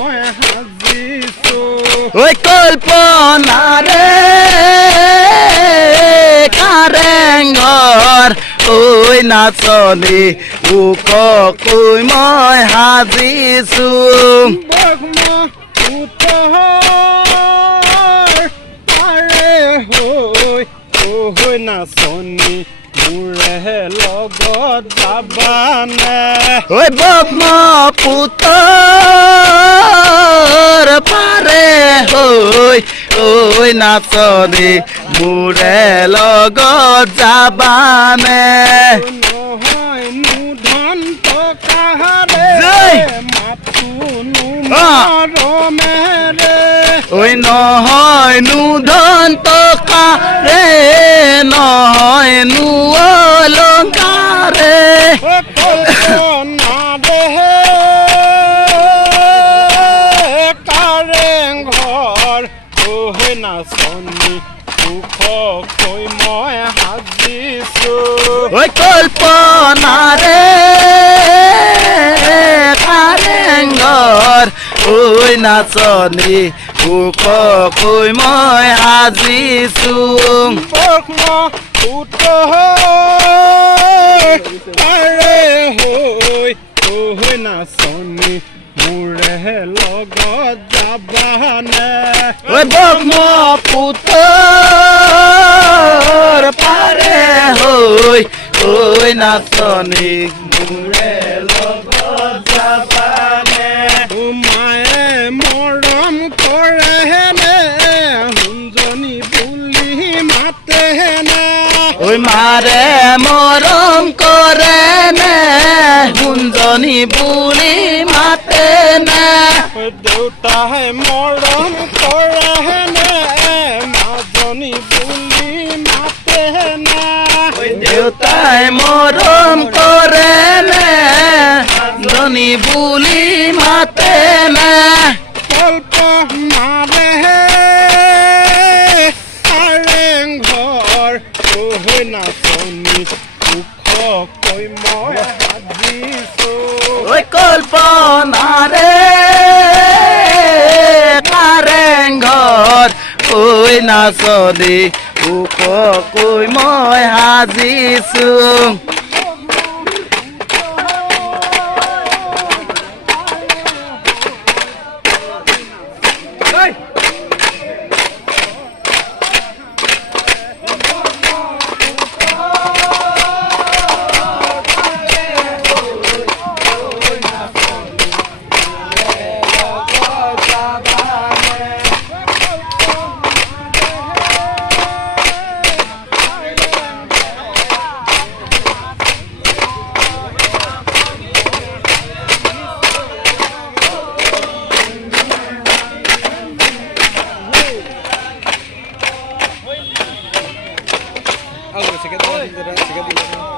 মই হাজিছো ওই কল্পনাৰে কাৰেংঘৰ ওই নাচনি উক কই মই হাজিছো ব্ৰহ্মপুত্ৰ পাৰে হৈ নাচনি মোৰে লগত যাবানে ওই ব্ৰহ্মপুত্ৰৰ পাৰে ওই নাচনি মোৰে লগত যাবানে নহয় ধন টকাৰে জয়। মাথো মৰমেৰে ওই নহয় নু ধন টকাৰে নহয় নু অলংকাৰে কল্পনাৰে কাৰেংঘৰ হৈ নাচনি সুখকৈ মই সাজিছো ওই কল্পনাৰে কাৰেংঘৰ ওই নাচনি সুখকৈ মই সাজিছো ব্ৰহ্মপুত্ৰ পাৰে হৈ নাচনি মোৰে লগত যাবানে ওই ব্ৰহ্মপুত্ৰৰ পাৰে ওই নাচনি মোৰে লগত যাবানে তোমায়ে মৰম কৰেনে হুঞ্জনি বুলি মাতেনে ওই মাৰে মৰম কৰে নে হুঞ্জনি বুলি মাতে নে দেউতাই মৰম কৰেনে মাজনী বুলি মাতেনে দেউতাই মৰম কৰে নে ধনী বুলি মাতে নে কল্পনাৰে কাৰেংঘৰ হৈ নাচনি সুখকৈ মই সাজিছো ওই কল্পনাৰে কাৰেংঘৰ ওই নাচনি সুখকৈ মই সাজিছো Algo, se queda